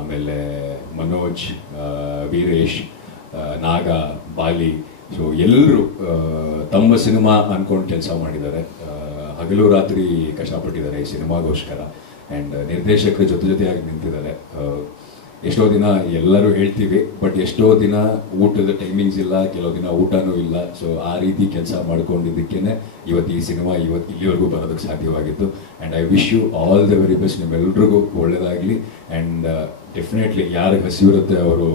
ಆಮೇಲೆ ಮನೋಜ್, ವೀರೇಶ್, ನಾಗ, ಬಾಲಿ. ಸೊ ಎಲ್ಲರೂ ತಮ್ಮ ಸಿನಿಮಾ ಅಂದ್ಕೊಂಡು ಕೆಲಸ ಮಾಡಿದ್ದಾರೆ, ಹಗಲು ರಾತ್ರಿ ಕಷ್ಟಪಟ್ಟಿದ್ದಾರೆ ಈ ಸಿನಿಮಾಗೋಸ್ಕರ. ಆ್ಯಂಡ್ ನಿರ್ದೇಶಕರ ಜೊತೆಯಾಗಿ ನಿಂತಿದ್ದಾರೆ. ಎಷ್ಟೋ ದಿನ ಎಲ್ಲರೂ ಹೇಳ್ತೀವಿ, ಬಟ್ ಎಷ್ಟೋ ದಿನ ಊಟದ ಟೈಮಿಂಗ್ಸ್ ಇಲ್ಲ, ಕೆಲವು ದಿನ ಊಟನೂ ಇಲ್ಲ. ಸೊ ಆ ರೀತಿ ಕೆಲಸ ಮಾಡ್ಕೊಂಡಿದ್ದಕ್ಕೇ ಇವತ್ತು ಈ ಸಿನಿಮಾ ಇಲ್ಲಿವರೆಗೂ ಬರೋದಕ್ಕೆ ಸಾಧ್ಯವಾಗಿತ್ತು. And I wish you all the very best. ನಿಮ್ಮೆಲ್ರಿಗೂ ಒಳ್ಳೆಯದಾಗಲಿ. ಆ್ಯಂಡ್ ಡೆಫಿನೆಟ್ಲಿ ಯಾರಿಗೆ ಹಸಿವಿರುತ್ತೆ ಅವರು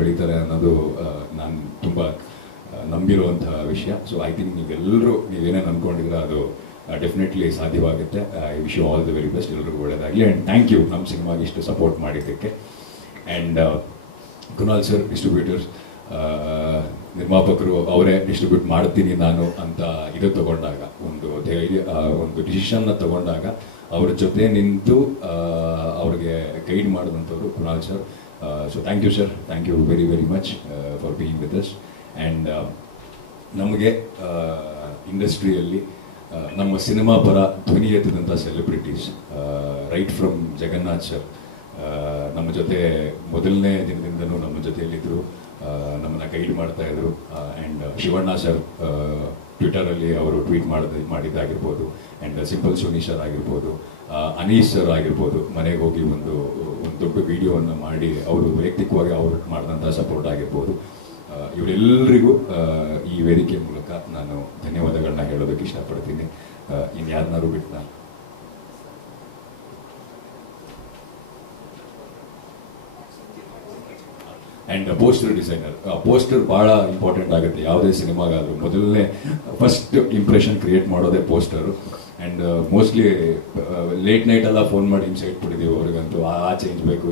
ಬೆಳೀತಾರೆ ಅನ್ನೋದು ನಾನು ತುಂಬ ನಂಬಿರುವಂತಹ ವಿಷಯ. ಸೊ ಐ ಥಿಂಕ್ ನೀವೇನೇನು ಅಂದ್ಕೊಂಡಿದ್ರೆ ಅದು ಡೆಫಿನೆಟ್ಲಿ ಸಾಧ್ಯವಾಗುತ್ತೆ. I wish you all the very best. ಎಲ್ರಿಗೂ ಒಳ್ಳೆಯದಾಗಲಿ. ಆ್ಯಂಡ್ ಥ್ಯಾಂಕ್ ಯು ನಮ್ಮ ಸಿನಿಮಾಗೆ ಇಷ್ಟು ಸಪೋರ್ಟ್ ಮಾಡಿದ್ದಕ್ಕೆ. ಆ್ಯಂಡ್ ಕುನಾಲ್ ಸರ್, ಡಿಸ್ಟ್ರಿಬ್ಯೂಟರ್ಸ್, ನಿರ್ಮಾಪಕರು ಅವರೇ ಡಿಸ್ಟ್ರಿಬ್ಯೂಟ್ ಮಾಡ್ತೀನಿ ನಾನು ಅಂತ ಇದು ತಗೊಂಡಾಗ, ಒಂದು ಡಿಸಿಷನ್ನ ತಗೊಂಡಾಗ ಅವ್ರ ಜೊತೆ ನಿಂತು ಅವ್ರಿಗೆ ಗೈಡ್ ಮಾಡಿದಂಥವ್ರು Kunal sir. So thank you sir, thank you very very much for being with us. And ನಮಗೆ ಇಂಡಸ್ಟ್ರಿಯಲ್ಲಿ ನಮ್ಮ ಸಿನಿಮಾ ಪರ ಧ್ವನಿ ಎತ್ತಿದಂಥ celebrities, right from Jagannath sir ನಮ್ಮ ಜೊತೆ ಮೊದಲನೇ ದಿನದಿಂದನೂ ನಮ್ಮ ಜೊತೆಯಲ್ಲಿದ್ದರು, ನಮ್ಮನ್ನು ಗೈಡ್ ಮಾಡ್ತಾಯಿದ್ರು. ಆ್ಯಂಡ್ ಶಿವಣ್ಣ ಸರ್ ಟ್ವಿಟರಲ್ಲಿ ಅವರು ಟ್ವೀಟ್ ಮಾಡಿದ್ದಾಗಿರ್ಬೋದು. ಆ್ಯಂಡ್ ಸಿಂಪಲ್ ಸೋನಿ ಸರ್ ಆಗಿರ್ಬೋದು, ಅನೀಸ್ ಸರ್ ಆಗಿರ್ಬೋದು, ಮನೆಗೆ ಹೋಗಿ ಒಂದು ದೊಡ್ಡ ವಿಡಿಯೋವನ್ನು ಮಾಡಿ ಅವರು ವೈಯಕ್ತಿಕವಾಗಿ ಅವ್ರು ಮಾಡಿದಂಥ ಸಪೋರ್ಟ್ ಆಗಿರ್ಬೋದು. ಇವರೆಲ್ಲರಿಗೂ ಈ ವೇದಿಕೆ ಮೂಲಕ ನಾನು ಧನ್ಯವಾದಗಳನ್ನ ಹೇಳೋದಕ್ಕೆ ಇಷ್ಟಪಡ್ತೀನಿ. ಇನ್ಯಾರನ್ನಾರು ಬಿಟ್ಟು ನಾನು ಆ್ಯಂಡ್ ಪೋಸ್ಟರ್ ಡಿಸೈನರ್, ಪೋಸ್ಟರ್ ಭಾಳ ಇಂಪಾರ್ಟೆಂಟ್ ಆಗುತ್ತೆ ಯಾವುದೇ ಸಿನಿಮಾಗಾದರೂ. ಮೊದಲನೇ ಫಸ್ಟ್ ಇಂಪ್ರೆಷನ್ ಕ್ರಿಯೇಟ್ ಮಾಡೋದೇ ಪೋಸ್ಟರು. ಆ್ಯಂಡ್ ಮೋಸ್ಟ್ಲಿ ಲೇಟ್ ನೈಟೆಲ್ಲ ಫೋನ್ ಮಾಡಿ ಹಿಂಸೆ ಇಟ್ಬಿಟ್ಟಿದ್ದೀವಿ ಅವ್ರಿಗಂತೂ, ಆ ಚೇಂಜ್ ಬೇಕು,